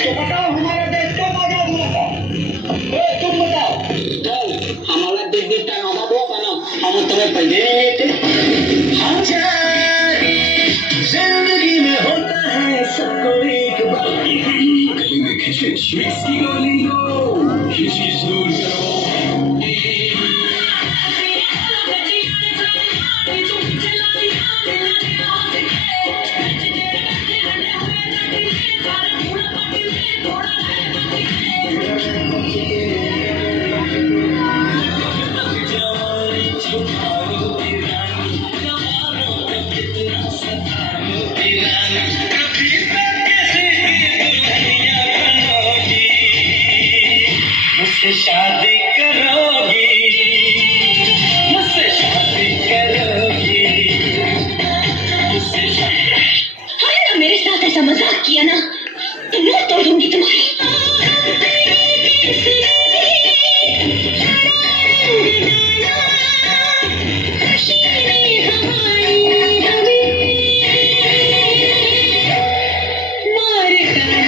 तो बताओ हमारा देश कब आजाद हुआ था? तुम बताओ। कल हमारा देश आजाद हुआ था ना, हम तुम्हें पहले जिंदगी में होता है सबको एक बार। करेंगे खिचड़ी की गोली दो, खिचड़ी दूर करो। मुझसे शादी करोगी, मुझसे शादी करोगी, मुझसे शादी। अरे ना मेरे साथ ऐसा मजाक किया ना तो मुंह तोड़ दूंगी तुम्हारी। मार डाला